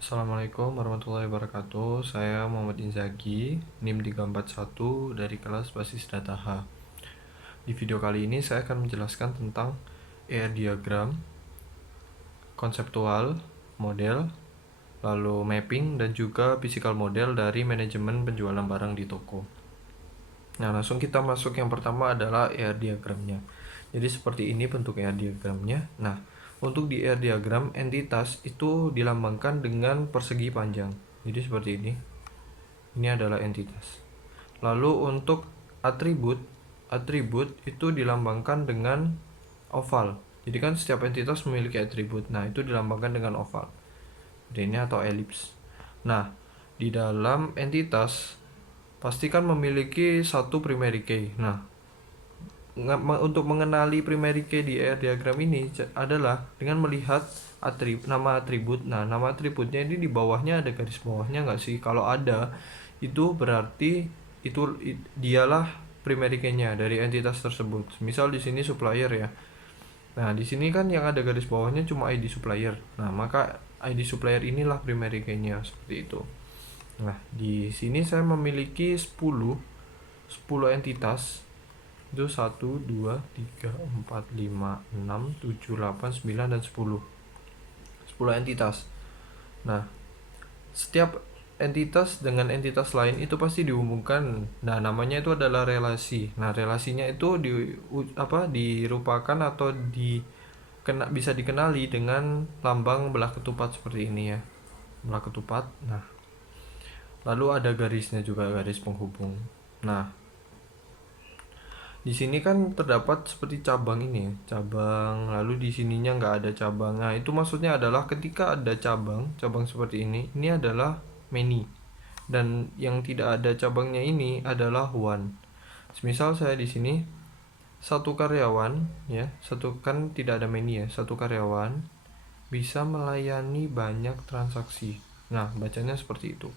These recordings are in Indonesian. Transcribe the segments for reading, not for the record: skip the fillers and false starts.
Assalamualaikum warahmatullahi wabarakatuh. Saya Muhammad Inzaghi, NIM 341 dari kelas Basis Data H. Di video kali ini saya akan menjelaskan tentang ER diagram, konseptual, model, lalu mapping, dan juga physical model dari manajemen penjualan barang di toko. Nah, langsung kita masuk. Yang pertama adalah ER diagramnya. Jadi seperti ini bentuk ER diagramnya. Nah, untuk di ER diagram, entitas itu dilambangkan dengan persegi panjang. Jadi seperti ini. Ini adalah entitas. Lalu untuk atribut itu dilambangkan dengan oval. Jadi kan setiap entitas memiliki atribut. Nah, itu dilambangkan dengan oval. Seperti ini atau elips. Nah, di dalam entitas pastikan memiliki satu primary key. Nah, untuk mengenali primary key di ER diagram ini adalah dengan melihat nama atribut. Nah, nama atributnya ini di bawahnya ada garis bawahnya nggak sih? Kalau ada, itu berarti dialah primary key-nya dari entitas tersebut. Misal di sini supplier ya. Nah, di sini kan yang ada garis bawahnya cuma ID supplier. Nah, maka ID supplier inilah primary key-nya, seperti itu. Nah, di sini saya memiliki 10 entitas. Itu 1, 2, 3, 4, 5, 6, 7, 8, 9, dan 10 entitas. Nah, setiap entitas dengan entitas lain itu pasti dihubungkan. Nah, namanya itu adalah relasi. Nah, relasinya itu dirupakan atau bisa dikenali dengan lambang belah ketupat seperti ini ya. Belah ketupat. Nah, lalu ada garisnya juga, garis penghubung. Nah, di sini kan terdapat seperti cabang ini, cabang, lalu di sininya nggak ada cabang. Nah, itu maksudnya adalah ketika ada cabang seperti ini adalah many, dan yang tidak ada cabangnya ini adalah one. Misal saya di sini satu karyawan ya, kan tidak ada many ya, satu karyawan bisa melayani banyak transaksi. Nah, bacanya seperti itu.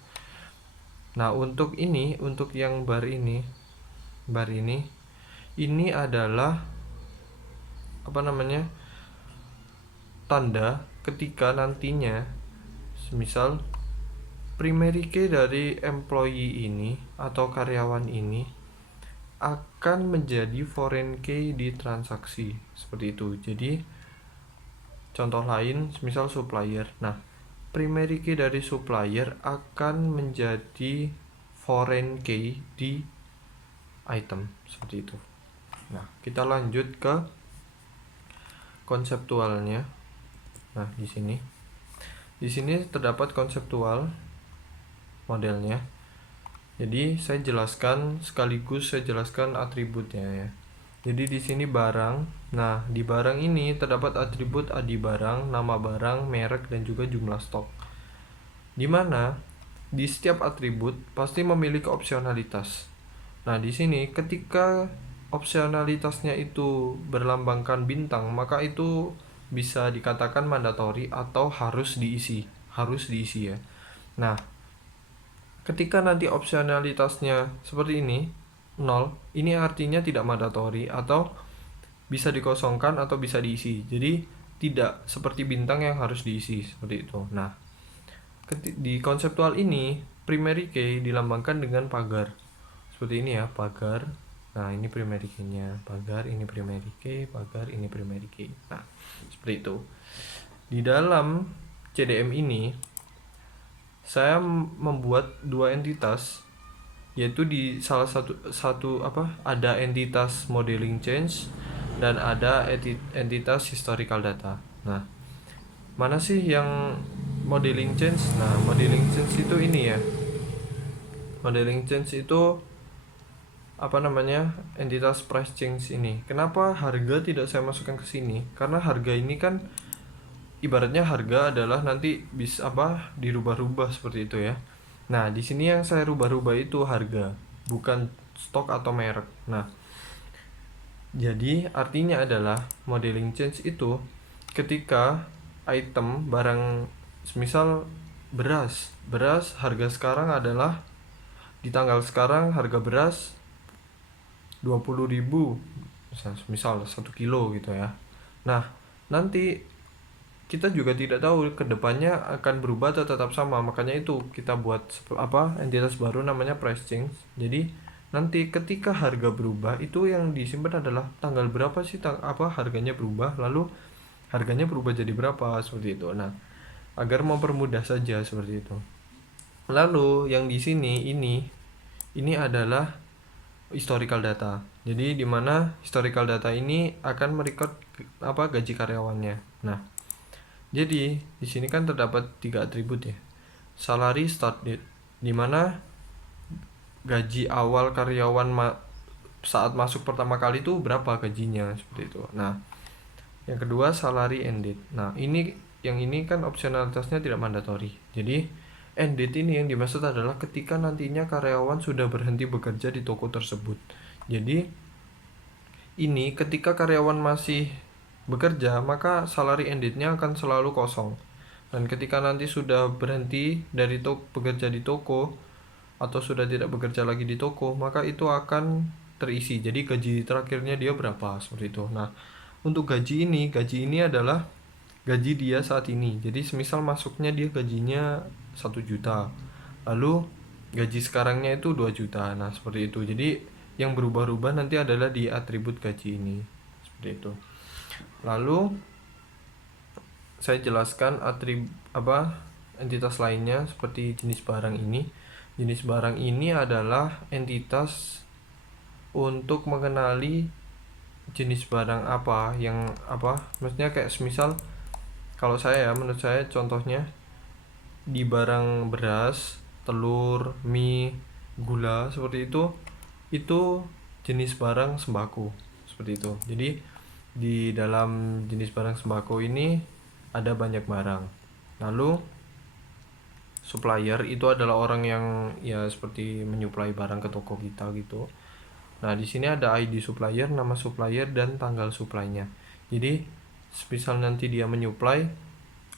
Nah, untuk yang bar ini adalah tanda ketika nantinya misal primary key dari employee ini atau karyawan ini akan menjadi foreign key di transaksi, seperti itu. Jadi contoh lain misal supplier. Nah, primary key dari supplier akan menjadi foreign key di item, seperti itu. Nah, kita lanjut ke konseptualnya. Nah, di sini terdapat konseptual modelnya. Jadi saya jelaskan sekaligus saya jelaskan atributnya ya. Jadi di sini barang. Nah, di barang ini terdapat atribut ID barang, nama barang, merek, dan juga jumlah stok. Di mana di setiap atribut pasti memiliki opsionalitas. Nah, di sini ketika opsionalitasnya itu berlambangkan bintang, maka itu bisa dikatakan mandatori atau harus diisi ya. Nah, ketika nanti opsionalitasnya seperti ini 0, ini artinya tidak mandatori atau bisa dikosongkan atau bisa diisi. Jadi tidak seperti bintang yang harus diisi, seperti itu. Nah, di konseptual ini primary key dilambangkan dengan pagar. Seperti ini ya, pagar. Nah, ini primary key-nya, pagar, ini primary key, pagar, ini primary key. Nah, seperti itu. Di dalam CDM ini saya membuat dua entitas, yaitu di salah satu ada entitas modeling change dan ada entitas historical data. Nah, mana sih yang modeling change? Nah, modeling change itu ini ya. Modeling change itu entitas price change ini. Kenapa harga tidak saya masukkan ke sini? Karena harga ini kan ibaratnya harga adalah nanti bisa dirubah-rubah seperti itu ya. Nah, di sini yang saya rubah-rubah itu harga, bukan stok atau merek. Nah, jadi artinya adalah modeling change itu ketika item barang, misal beras harga sekarang adalah di tanggal sekarang harga beras 20.000 misal 1 kilo gitu ya. Nah, nanti kita juga tidak tahu kedepannya akan berubah atau tetap sama. Makanya itu kita buat entitas baru namanya price change. Jadi nanti ketika harga berubah, itu yang disimpan adalah tanggal berapa sih harganya berubah, lalu harganya berubah jadi berapa, seperti itu. Nah, agar mempermudah saja seperti itu. Lalu yang di sini ini adalah historical data. Jadi di mana historical data ini akan merecord gaji karyawannya. Nah, jadi di sini kan terdapat 3 atribut ya. Salary start date, di mana gaji awal karyawan saat masuk pertama kali itu berapa gajinya, seperti itu. Nah, yang kedua salary end date. Nah, yang ini kan opsionalitasnya tidak mandatori. Jadi end date ini yang dimaksud adalah ketika nantinya karyawan sudah berhenti bekerja di toko tersebut. Jadi ini ketika karyawan masih bekerja, maka salary end date-nya akan selalu kosong. Dan ketika nanti sudah berhenti dari bekerja di toko atau sudah tidak bekerja lagi di toko, maka itu akan terisi. Jadi gaji terakhirnya dia berapa, seperti itu. Nah, untuk gaji ini adalah gaji dia saat ini. Jadi semisal masuknya dia gajinya 1 juta, lalu gaji sekarangnya itu 2 juta. Nah, seperti itu. Jadi yang berubah-ubah nanti adalah di atribut gaji ini, seperti itu. Lalu saya jelaskan entitas lainnya seperti jenis barang ini. Jenis barang ini adalah entitas untuk mengenali jenis barang maksudnya kayak semisal kalau menurut saya contohnya di barang beras, telur, mie, gula, seperti itu jenis barang sembako, seperti itu. Jadi di dalam jenis barang sembako ini ada banyak barang. Lalu supplier itu adalah orang yang ya seperti menyuplai barang ke toko kita gitu. Nah, di sini ada ID supplier, nama supplier, dan tanggal supply-nya. Jadi misal nanti dia menyuplai,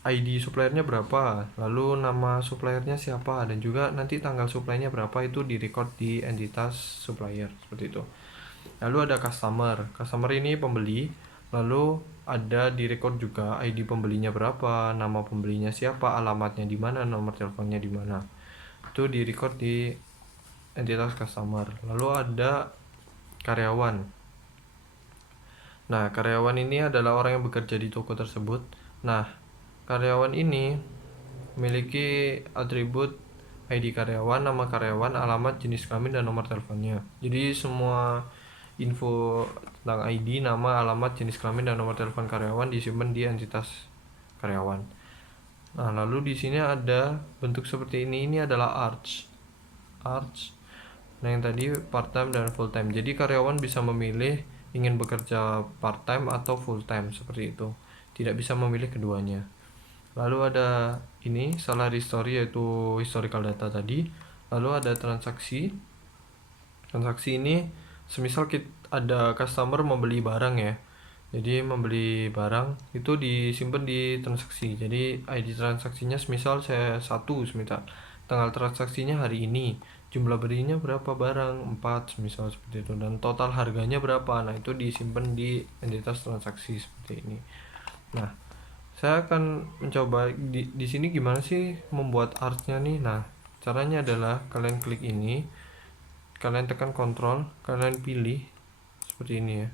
ID suppliernya berapa, lalu nama suppliernya siapa, dan juga nanti tanggal supply-nya berapa, itu direcord di entitas supplier, seperti itu. Lalu ada customer ini pembeli, lalu ada direcord juga ID pembelinya berapa, nama pembelinya siapa, alamatnya di mana, nomor teleponnya di mana, itu direcord di entitas customer. Lalu ada karyawan. Nah, karyawan ini adalah orang yang bekerja di toko tersebut. Nah, karyawan ini memiliki atribut ID karyawan, nama karyawan, alamat, jenis kelamin, dan nomor teleponnya. Jadi semua info tentang ID, nama, alamat, jenis kelamin, dan nomor telepon karyawan disimpan di entitas karyawan. Nah, lalu di sini ada bentuk seperti ini. Ini adalah arch. Nah, yang tadi part time dan full time. Jadi karyawan bisa memilih ingin bekerja part time atau full time, seperti itu. Tidak bisa memilih keduanya. Lalu ada ini salary history, yaitu historical data tadi. Lalu ada transaksi. Transaksi ini semisal ada customer membeli barang ya. Jadi membeli barang itu disimpan di transaksi. Jadi ID transaksinya semisal saya 1, semisal tanggal transaksinya hari ini, jumlah belinya berapa barang, 4 misal seperti itu, dan total harganya berapa. Nah, itu disimpan di entitas transaksi seperti ini. Nah, saya akan mencoba di sini gimana sih membuat artnya nih. Nah, caranya adalah kalian klik ini, kalian tekan kontrol, kalian pilih seperti ini ya.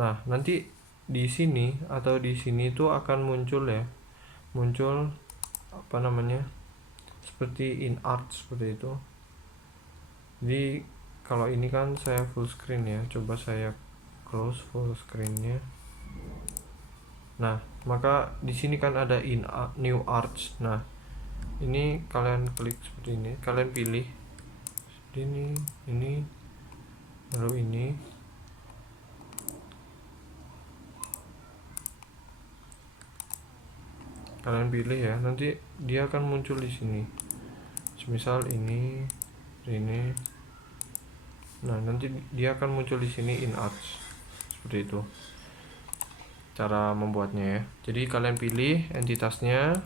Nah, nanti di sini atau di sini itu akan muncul seperti in art, seperti itu. Jadi kalau ini kan saya full screen ya, coba saya close full screennya. Nah, maka di sini kan ada new arts. Nah, ini kalian klik seperti ini, kalian pilih ini lalu ini. Kalian pilih ya, nanti dia akan muncul di sini. Misal ini. Nah, nanti dia akan muncul di sini in arts. Seperti itu cara membuatnya ya. Jadi kalian pilih entitasnya,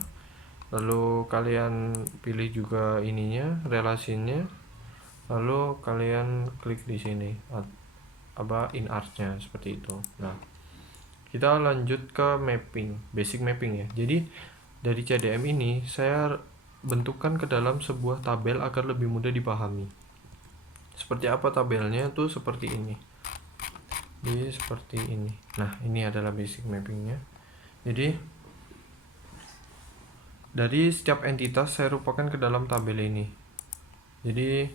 lalu kalian pilih juga ininya, relasinya, lalu kalian klik di sini in arts-nya, seperti itu. Nah, Kita lanjut ke mapping, basic mapping ya. Jadi dari CDM ini saya bentukkan ke dalam sebuah tabel agar lebih mudah dipahami. Seperti apa tabelnya tuh seperti ini. Jadi seperti ini. Nah, ini adalah basic mappingnya. Jadi dari setiap entitas saya rupakan ke dalam tabel ini. Jadi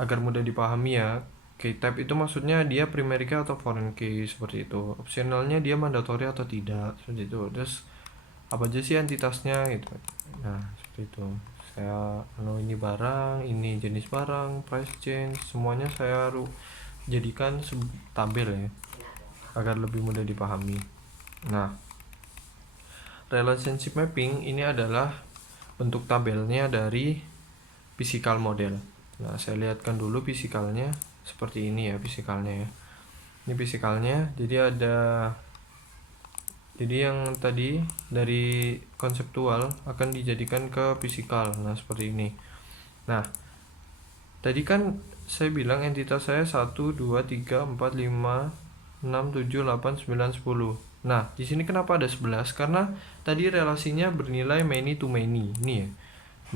agar mudah dipahami ya, key type itu maksudnya dia primary key atau foreign key seperti itu. Optionalnya dia mandatory atau tidak seperti itu. Terus apa aja sih entitasnya gitu. Nah, seperti itu. Saya ini barang, ini jenis barang, price change, semuanya saya jadikan tabel ya agar lebih mudah dipahami. Nah, relationship mapping ini adalah bentuk tabelnya dari physical model. Nah, saya lihatkan dulu fisikalnya seperti ini ya, fisikalnya ya. Ini fisikalnya, jadi yang tadi dari konseptual akan dijadikan ke fisikal. Nah, seperti ini. Nah, tadi kan saya bilang entitas saya 1 2 3 4 5 6 7 8 9 10. Nah, di sini kenapa ada 11? Karena tadi relasinya bernilai many to many. Ini ya.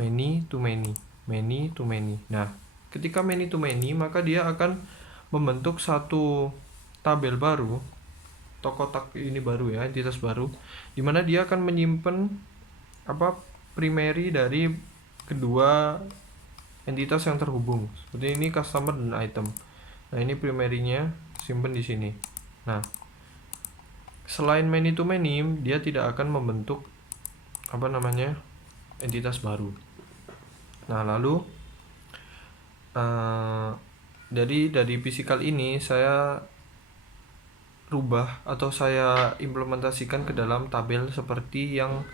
Many to many. Many to many. Nah, ketika many to many, maka dia akan membentuk satu tabel baru, kotak ini baru ya, entitas baru, dimana dia akan menyimpan primary dari kedua entitas yang terhubung. Seperti ini customer dan item. Nah, ini primary-nya simpan di sini. Nah, selain many to many, dia tidak akan membentuk entitas baru. Nah, lalu dari physical ini saya rubah atau saya implementasikan ke dalam tabel seperti yang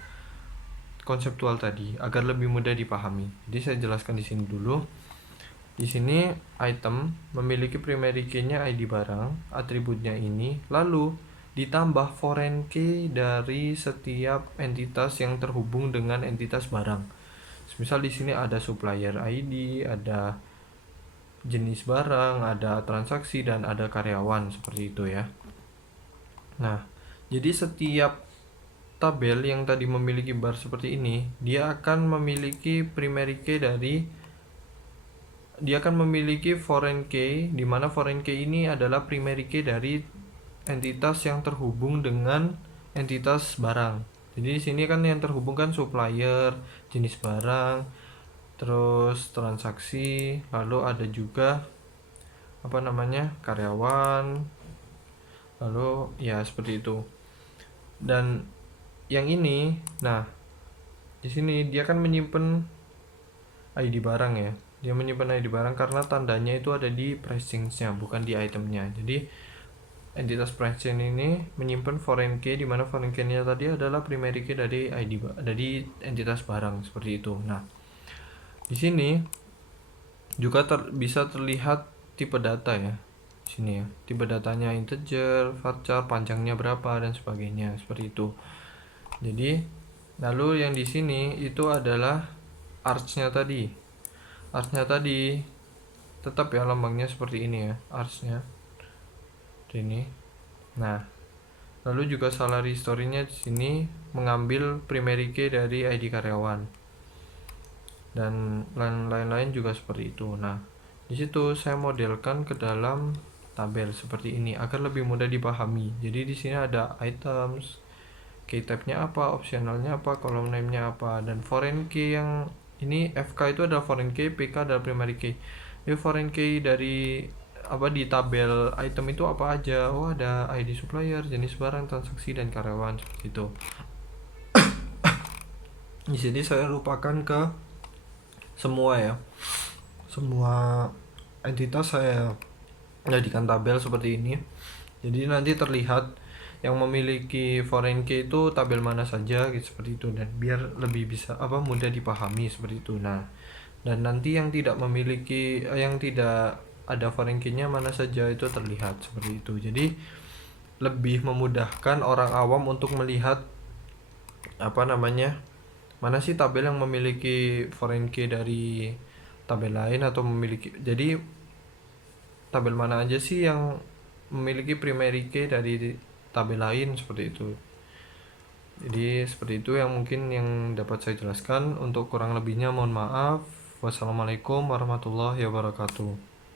konseptual tadi agar lebih mudah dipahami. Jadi saya jelaskan di sini dulu. Di sini item memiliki primary key-nya ID barang, atributnya ini, lalu ditambah foreign key dari setiap entitas yang terhubung dengan entitas barang. Misal di sini ada supplier ID, ada jenis barang, ada transaksi, dan ada karyawan seperti itu ya. Nah, jadi setiap tabel yang tadi memiliki bar seperti ini, dia akan memiliki primary key dia akan memiliki foreign key, di mana foreign key ini adalah primary key dari entitas yang terhubung dengan entitas barang. Jadi di sini kan yang terhubung kan supplier, jenis barang, terus transaksi, lalu ada juga karyawan, lalu ya seperti itu. Dan yang ini, nah di sini dia kan menyimpan ID barang ya, dia menyimpan ID barang karena tandanya itu ada di price change-nya, bukan di itemnya. Jadi entitas price change ini menyimpan foreign key, di mana foreign key-nya tadi adalah primary key dari dari entitas barang seperti itu. Nah, di sini juga bisa terlihat tipe data ya. Di sini ya, tipe datanya integer, varchar, panjangnya berapa dan sebagainya seperti itu. Jadi, lalu yang di sini itu adalah arch-nya tadi. Arch-nya tadi tetap ya lambangnya seperti ini ya, arch-nya. Ini. Nah, lalu juga salary history-nya di sini mengambil primary key dari ID karyawan. Dan lain-lain juga seperti itu. Nah, di situ saya modelkan ke dalam tabel seperti ini agar lebih mudah dipahami. Jadi di sini ada items, key type-nya apa, optionalnya apa, column name-nya apa, dan foreign key yang ini FK itu adalah foreign key, PK adalah primary key. Jadi foreign key dari di tabel item itu apa aja? Oh, ada ID supplier, jenis barang, transaksi, dan karyawan seperti itu. Di sini saya lupakan ke semua ya. Semua entitas saya jadikan tabel seperti ini. Jadi nanti terlihat yang memiliki foreign key itu tabel mana saja gitu, seperti itu, dan biar lebih bisa mudah dipahami seperti itu. Nah, dan nanti yang tidak memiliki yang tidak ada foreign key-nya mana saja itu terlihat seperti itu. Jadi lebih memudahkan orang awam untuk melihat mana sih tabel yang memiliki foreign key dari tabel lain, atau memiliki, jadi tabel mana aja sih yang memiliki primary key dari tabel lain seperti itu. Jadi seperti itu yang mungkin yang dapat saya jelaskan. Untuk kurang lebihnya mohon maaf. Wassalamualaikum warahmatullahi wabarakatuh.